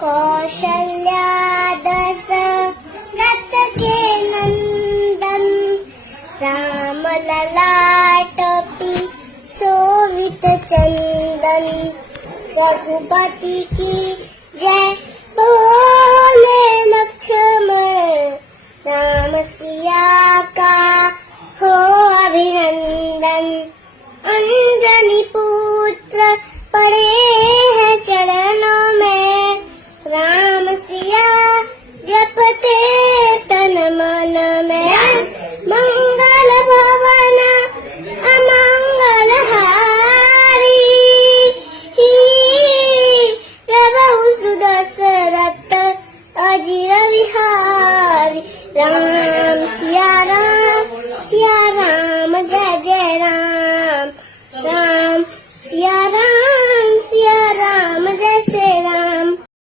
कौशल्या दशरथ के नंदन, राम ललाट पी शोभित चंदन, रघुपति की